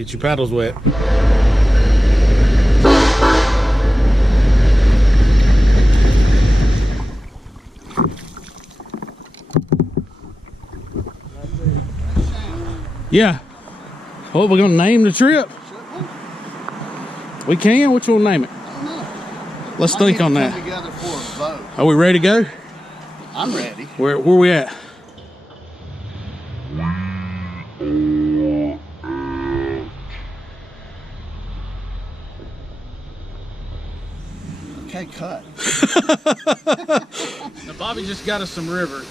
Get your paddles wet. Yeah. What, we're gonna name the trip? We can? Which one name it? I don't know. Let's think on that. Together for a vote. Are we ready to go? I'm ready. Where we at? Okay, cut. Now Bobby just got us some river.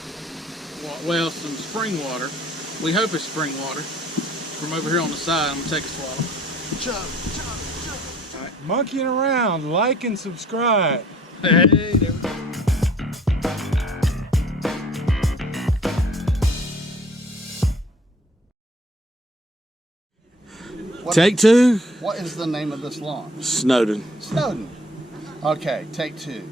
Well, some spring water. We hope it's spring water. From over here on the side, I'm gonna take a swallow. Chug. All right, monkeying around, like and subscribe. Hey, there we go. Take two. What is the name of this lawn? Snowden. Snowden. Okay, take two.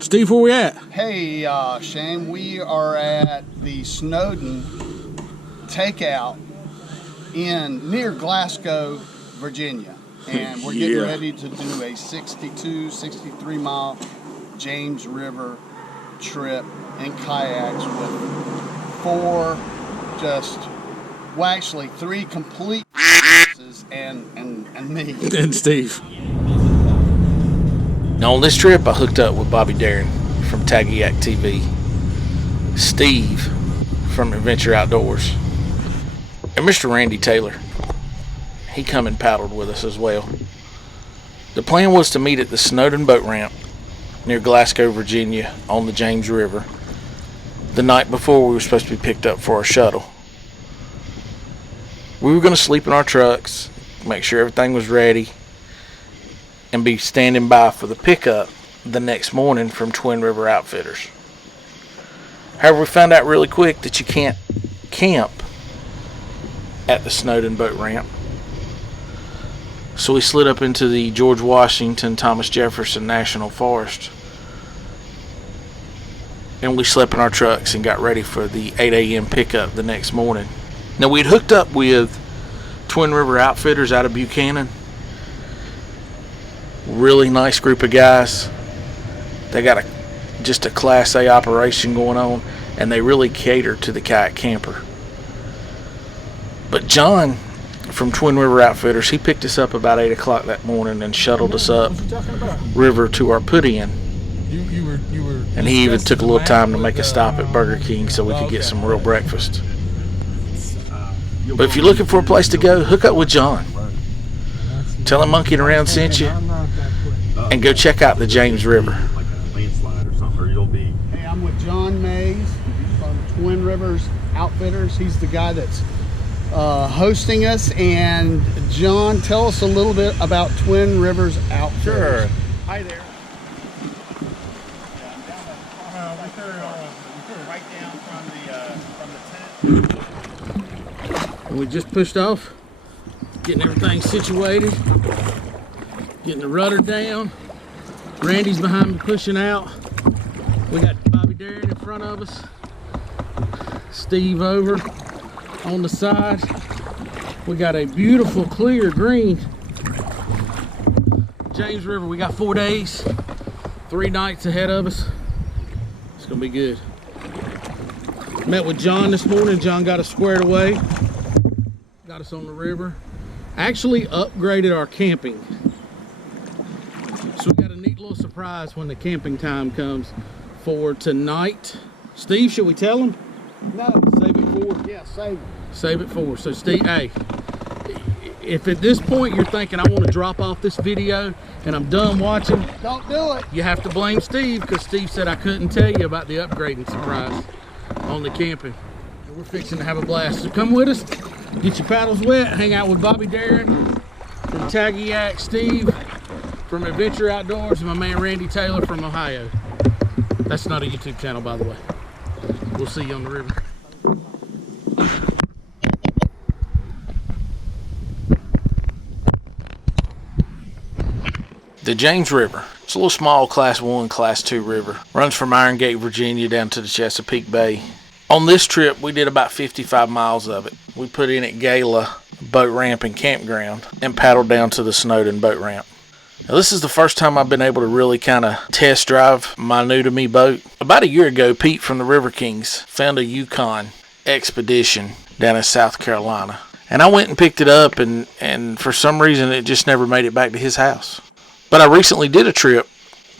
Steve, where we at? Hey, Shane, we are at the Snowden Takeout near Glasgow, Virginia. And we're getting ready to do a 62, 63 mile James River trip in kayaks with three complete and me. And Steve. Now on this trip I hooked up with Bobby Darren from Kayak TV, Steve from Adventure Outdoors, and Mr. Randy Taylor. He come and paddled with us as well. The plan was to meet at the Snowden boat ramp near Glasgow, Virginia on the James River the night before we were supposed to be picked up for our shuttle. We were going to sleep in our trucks, make sure everything was ready, and be standing by for the pickup the next morning from Twin River Outfitters. However, we found out really quick that you can't camp at the Snowden boat ramp. So we slid up into the George Washington Thomas Jefferson National Forest, and we slept in our trucks and got ready for the 8 a.m. pickup the next morning. Now we'd hooked up with Twin River Outfitters out of Buchanan. Really nice group of guys. They got just a Class A operation going on, and they really cater to the kayak camper. But John from Twin River Outfitters, he picked us up about 8 o'clock that morning and shuttled us up river to our put-in. And he even took a little time to make a stop at Burger King so we could get some real breakfast. But if you're looking for a place to go, hook up with John. Tell him Monkeying Around sent you, and go check out the James River. Hey, I'm with John Mays from Twin Rivers Outfitters. He's the guy that's hosting us. And John, tell us a little bit about Twin Rivers Outfitters. Sure. Hi there. Right down from the tent. We just pushed off, getting everything situated, getting the rudder down. Randy's behind me pushing out. We got Bobby Darren in front of us, Steve over on the side. We got a beautiful clear green James River. We got 4 days, 3 nights ahead of us. It's gonna be good. Met with John this morning. John got us squared away, got us on the river. Actually upgraded our camping. So we got a neat little surprise when the camping time comes for tonight. Steve, should we tell him? No. Save it for? Yeah, save it. Save it for. So Steve, hey, if at this point you're thinking I want to drop off this video and I'm done watching, Don't do it. you have to blame Steve, because Steve said I couldn't tell you about the upgrading surprise on the camping. We're fixing to have a blast. So come with us, get your paddles wet, hang out with Bobby Darren from Kayak, Steve from Adventure Outdoors, and my man Randy Taylor from Ohio. That's not a YouTube channel, by the way. We'll see you on the river. The James River. It's a little small Class 1, Class 2 river. Runs from Iron Gate, Virginia down to the Chesapeake Bay. On this trip, we did about 55 miles of it. We put in at Gala boat ramp and campground and paddled down to the Snowden boat ramp. Now, this is the first time I've been able to really kind of test drive my new-to-me boat. About a year ago, Pete from the River Kings found a Yukon expedition down in South Carolina. And I went and picked it up, and for some reason, it just never made it back to his house. But I recently did a trip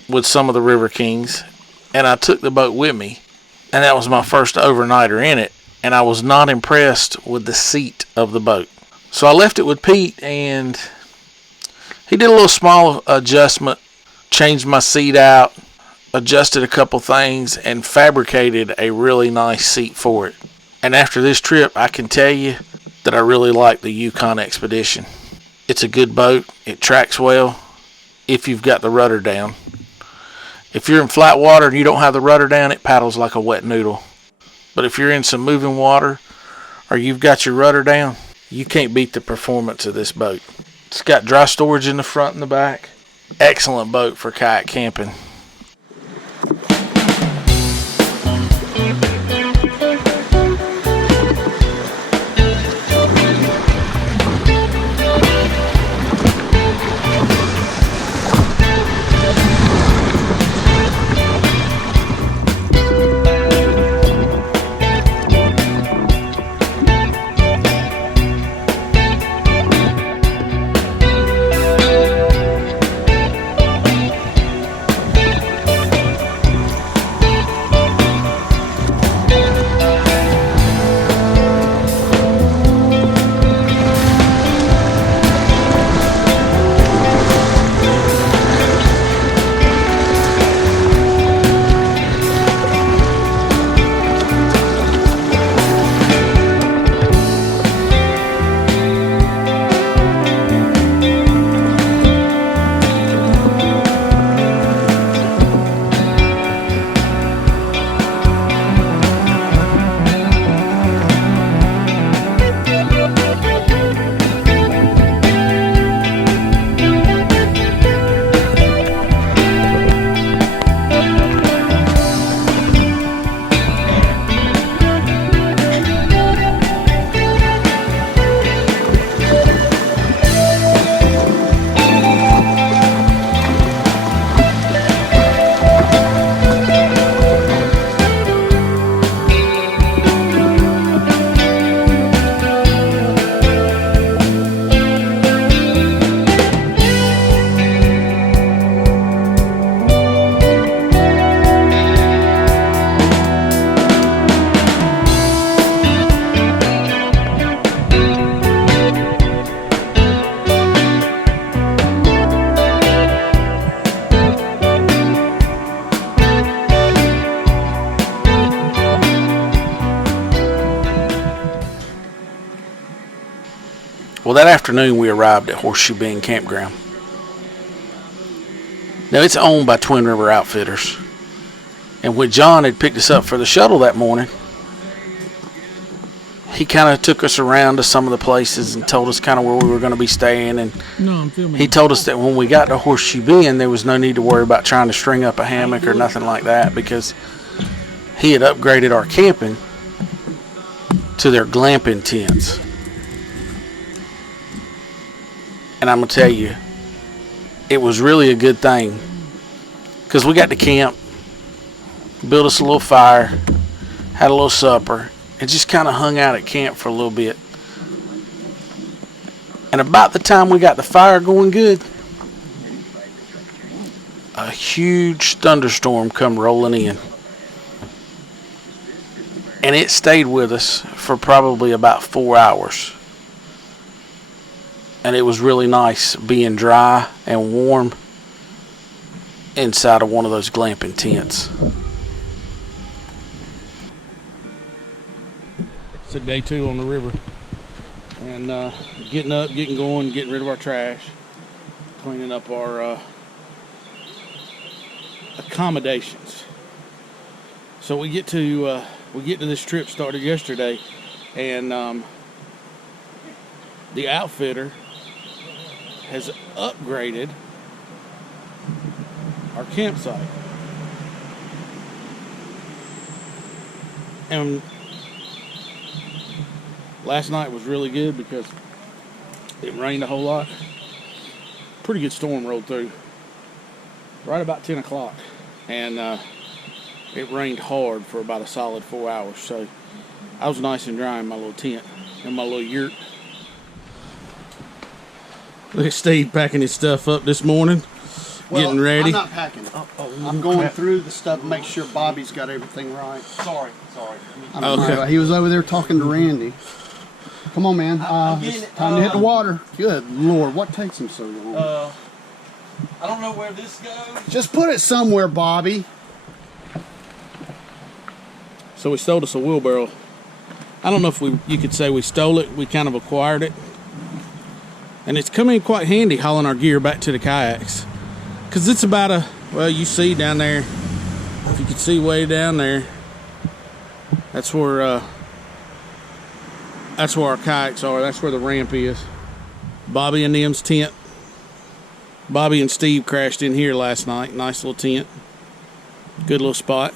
with some of the River Kings, and I took the boat with me, and that was my first overnighter in it, and I was not impressed with the seat of the boat. So I left it with Pete, and he did a little small adjustment, changed my seat out, adjusted a couple things, and fabricated a really nice seat for it. And after this trip, I can tell you that I really like the Yukon Expedition. It's a good boat. It tracks well if you've got the rudder down. If you're in flat water and you don't have the rudder down, it paddles like a wet noodle. But if you're in some moving water or you've got your rudder down, you can't beat the performance of this boat. It's got dry storage in the front and the back. Excellent boat for kayak camping. Well, that afternoon we arrived at Horseshoe Bend Campground. Now, it's owned by Twin River Outfitters. And when John had picked us up for the shuttle that morning, he kind of took us around to some of the places and told us kind of where we were going to be staying. And he told us that when we got to Horseshoe Bend, there was no need to worry about trying to string up a hammock or nothing like that, because he had upgraded our camping to their glamping tents. And I'm going to tell you, it was really a good thing, because we got to camp, built us a little fire, had a little supper, and just kind of hung out at camp for a little bit. And about the time we got the fire going good, a huge thunderstorm come rolling in. And it stayed with us for probably about 4 hours. And it was really nice being dry and warm inside of one of those glamping tents. It's day 2 on the river. And getting up, getting going, getting rid of our trash, cleaning up our accommodations. So we get to this trip started yesterday, and the outfitter has upgraded our campsite. And last night was really good because It rained a whole lot. Pretty good storm rolled through right about 10 o'clock. And it rained hard for about a solid 4 hours. So I was nice and dry in my little tent, in my little yurt. Look at Steve packing his stuff up this morning, getting ready. I'm not packing it. I'm going through the stuff to make sure Bobby's got everything right. Sorry. Okay. He was over there talking to Randy. Come on, man. It's time to hit the water. Good Lord, what takes him so long? I don't know where this goes. Just put it somewhere, Bobby. So we stole us a wheelbarrow. I don't know if you could say we stole it. We kind of acquired it. And it's come in quite handy hauling our gear back to the kayaks. Because it's about well, you see down there, if you can see way down there, that's where our kayaks are. That's where the ramp is. Bobby and them's tent. Bobby and Steve crashed in here last night. Nice little tent. Good little spot.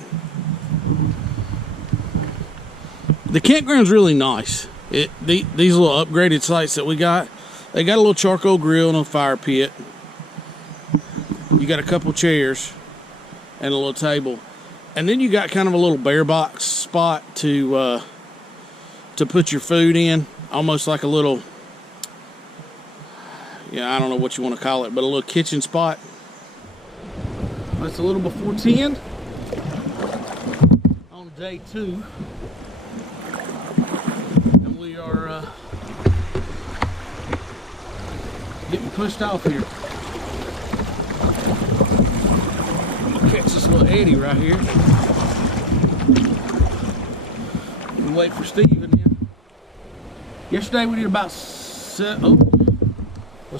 The campground's really nice. These little upgraded sites that we got, they got a little charcoal grill and a fire pit. You got a couple chairs and a little table. And then you got kind of a little bear box spot to put your food in. Almost like a little, I don't know what you want to call it, but a little kitchen spot. It's a little before 10 on day 2. And we are getting pushed off here. I'm gonna catch this little eddy right here. And wait for Steve and him. Yesterday we did about let's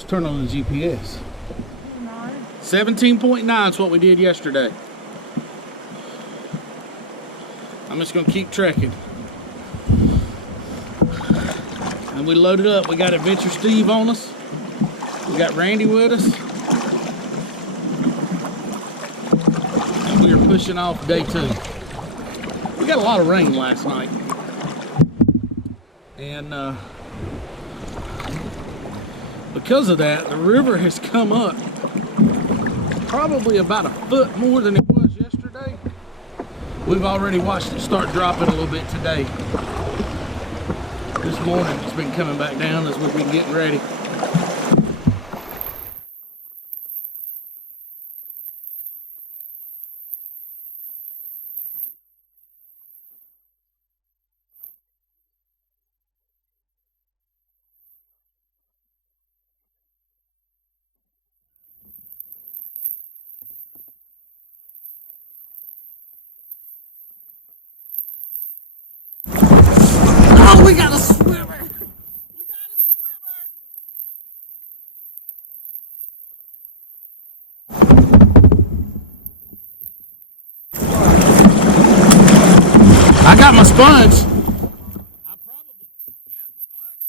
turn on the GPS. 17.9 is what we did yesterday. I'm just gonna keep trekking. And we loaded up. We got Adventure Steve on us. We got Randy with us. And we are pushing off day 2. We got a lot of rain last night. And because of that, the river has come up probably about a foot more than it was yesterday. We've already watched it start dropping a little bit today. This morning it's been coming back down as we've been getting ready. Oh, we got a swimmer! We got a swimmer! I got my sponge. I probably, sponge.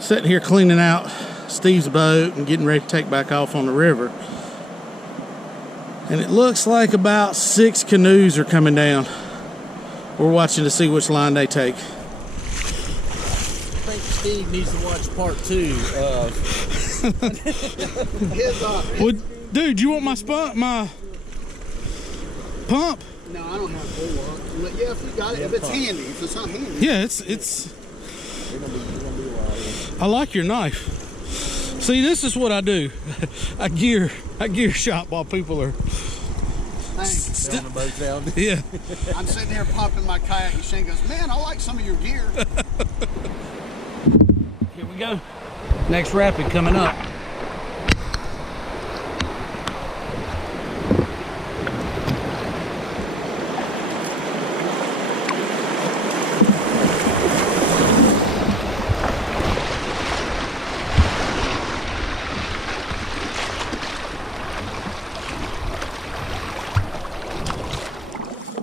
Sitting here cleaning out Steve's boat and getting ready to take back off on the river. And it looks like about 6 canoes are coming down. We're watching to see which line they take. I think Steve needs to watch part 2 of Well, dude, you want my pump? No, I don't have a whole lot. But yeah, if you got it, if it's handy, if it's not handy. Yeah, it's. I like your knife. See, this is what I do. I gear shop while people are. Thanks. on the boat down. Yeah. I'm sitting here pumping my kayak and Shane goes, man, I like some of your gear. Here we go. Next rapid coming up.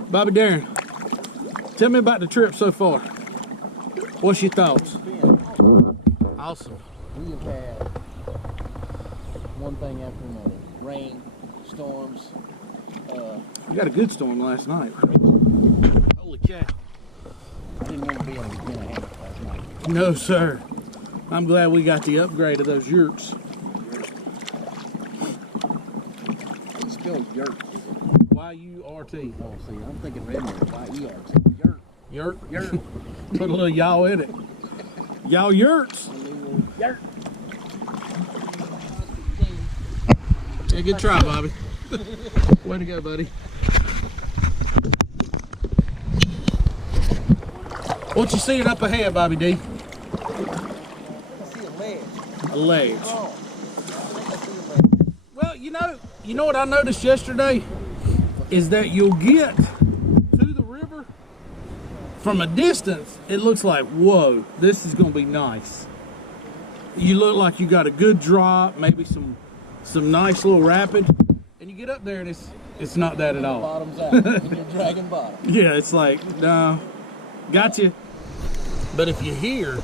Bobby Darren, tell me about the trip so far. What's your thoughts? Awesome. We have had one thing after another. Rain, storms. We got a good storm last night. Holy cow. I didn't want to be in a hammock last night. No, sir. I'm glad we got the upgrade of those yurts. It's spelled yurt. Y-U-R-T. Oh, see, I'm thinking redneck. Y-E-R-T. Yurt. Yurt? Yurt. Put a little y'all in it. Y'all yurts. Yurt. Yeah, good try, Bobby. Way to go, buddy. What you seeing up ahead, Bobby D? I see a ledge. A ledge. Oh. Well, you know what I noticed yesterday is that you'll get to the river from a distance. It looks like, whoa, this is going to be nice. You look like you got a good drop, maybe some nice little rapid, and you get up there and it's not that at all. Bottom's out. You're dragging bottom. Yeah, it's like, no, gotcha. But if you hear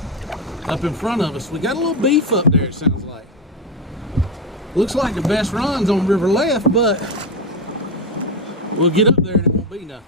up in front of us, we got a little beef up there, it sounds like. Looks like the best run's on river left, but we'll get up there and it won't be nothing.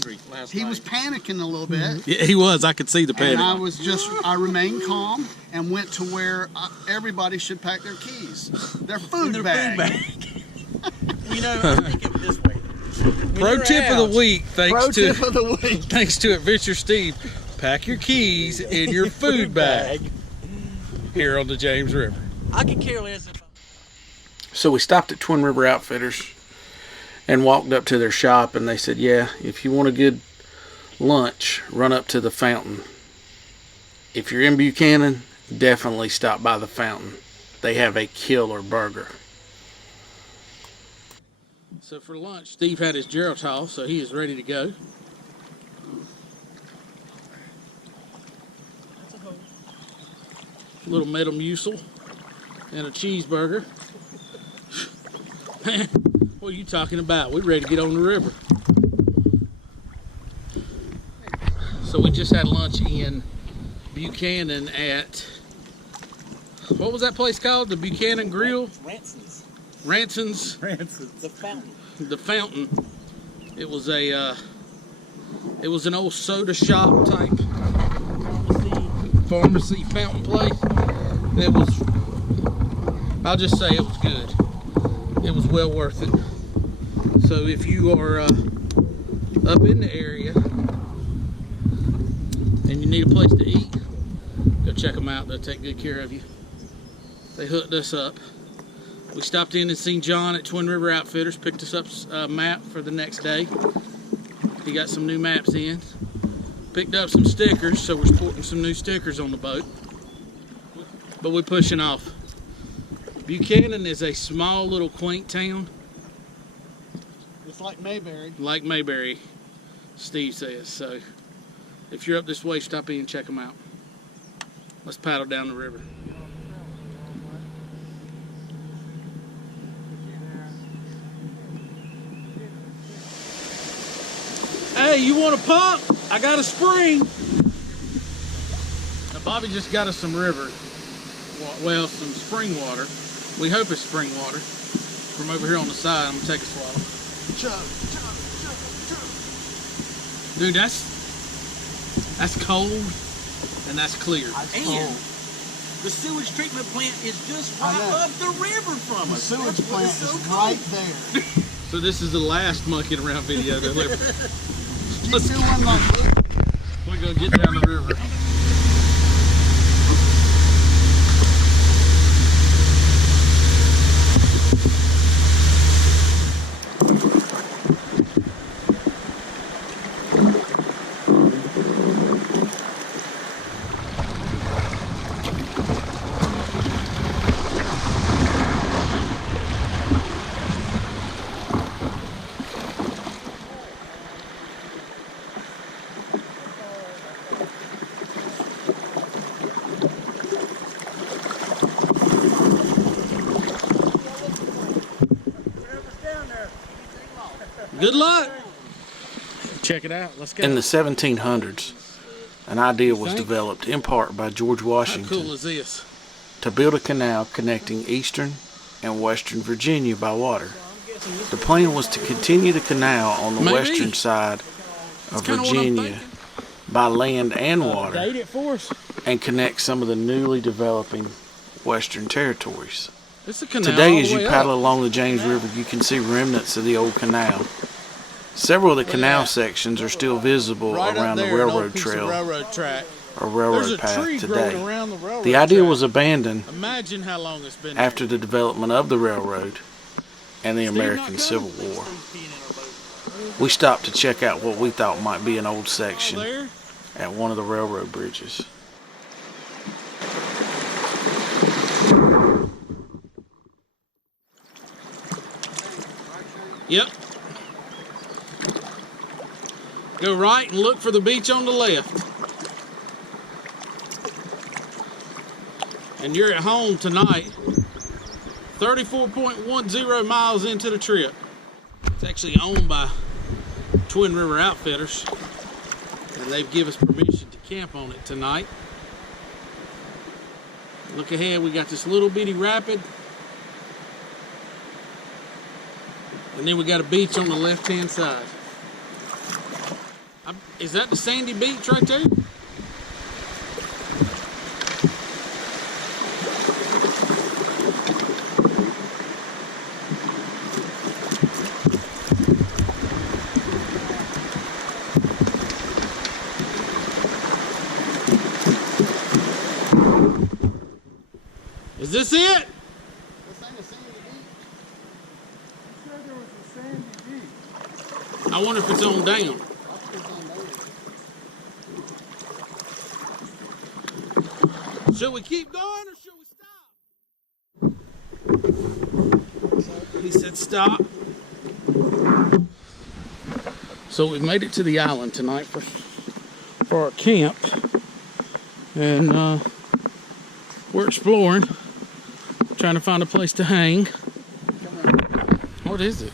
Because he was panicking a little bit. Yeah, he was. I could see the panic. And I remained calm and went to where everybody should pack their keys. Their food bag. You know, I think of it this way. Pro tip of the week, thanks to Adventure Steve. Pack your keys in your food bag here on the James River. I could care less if So we stopped at Twin River Outfitters and walked up to their shop, and they said, yeah, if you want a good lunch, run up to the fountain. If you're in Buchanan, definitely stop by the fountain. They have a killer burger. So for lunch, Steve had his Geritol, so he is ready to go. A little Metamucil and a cheeseburger. What are you talking about? We're ready to get on the river. So we just had lunch in Buchanan at, what was that place called? The Buchanan Grill? Ranson's. Ranson's. The fountain. It was an old soda shop type pharmacy fountain place. It was, I'll just say it was good. It was well worth it. So if you are up in the area and you need a place to eat, go check them out. They'll take good care of you. They hooked us up. We stopped in and seen John at Twin River Outfitters, picked us up a map for the next day. He got some new maps in. Picked up some stickers, so we're sporting some new stickers on the boat. But we're pushing off. Buchanan is a small little quaint town. It's like Mayberry. Like Mayberry, Steve says. So if you're up this way, stop in and check them out. Let's paddle down the river. Hey, you want a pump? I got a spring. Now Bobby just got us some river, well, some spring water. We hope it's spring water. From over here on the side, I'm gonna take a swallow. Dude, that's cold. and that's clear. And the sewage treatment plant is just right up the river from The us. sewage That's what plant is so is cool. right there. So this is the last monkeying around video that ever. Let's do one like this. We're gonna get down the river. Good luck. Check it out. Let's go. In the 1700s, an idea was think? developed in part by George How Washington cool is this? to build a canal connecting eastern and western Virginia by water. The plan was to continue the canal on the Maybe. western side of kinda what I'm Virginia thinking. by land and water Date it for us. and connect some of the newly developing western territories. It's a canal. Today, all as the you way paddle up. along the James River, you can see remnants of the old canal. Several of the canal sections are still visible Right up around the there, an old railroad piece of trail railroad track. or There's railroad a path tree growing today. around the railroad The idea track. was abandoned Imagine how long it's been after the development of the railroad and the not American coming? Civil War. We stopped to check out what we thought might be an old section there. at one of the railroad bridges. Yep. Go right and look for the beach on the left. And you're at home tonight. 34.10 miles into the trip. It's actually owned by Twin River Outfitters. And they've given us permission to camp on it tonight. Look ahead, we got this little bitty rapid. And then we got a beach on the left-hand side. Is that the sandy beach right there? Is this it? I wonder if it's on down. Should we keep going or should we stop? He said stop. So we made it to the island tonight for our camp. And we're exploring, trying to find a place to hang. What is it?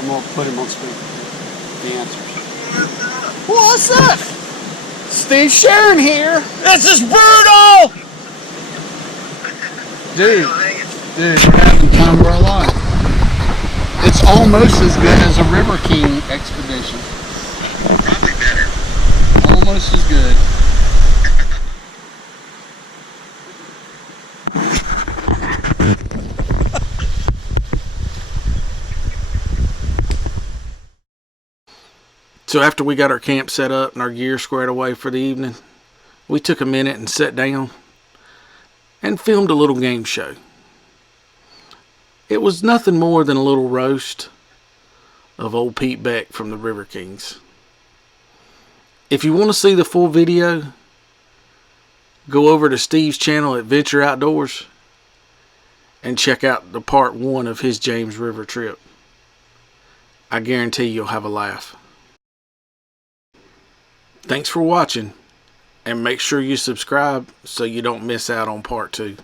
I'm gonna put him on speaker. The answers. What's up? Steve Sharon here. This is brutal! Dude, we're having the time of our life. It's almost as good as a River King expedition. Probably better. Almost as good. So after we got our camp set up and our gear squared away for the evening, we took a minute and sat down and filmed a little game show. It was nothing more than a little roast of old Pete Beck from the River Kings. If you want to see the full video, go over to Steve's channel at Venture Outdoors and check out the part 1 of his James River trip. I guarantee you'll have a laugh. Thanks for watching, and make sure you subscribe so you don't miss out on part 2.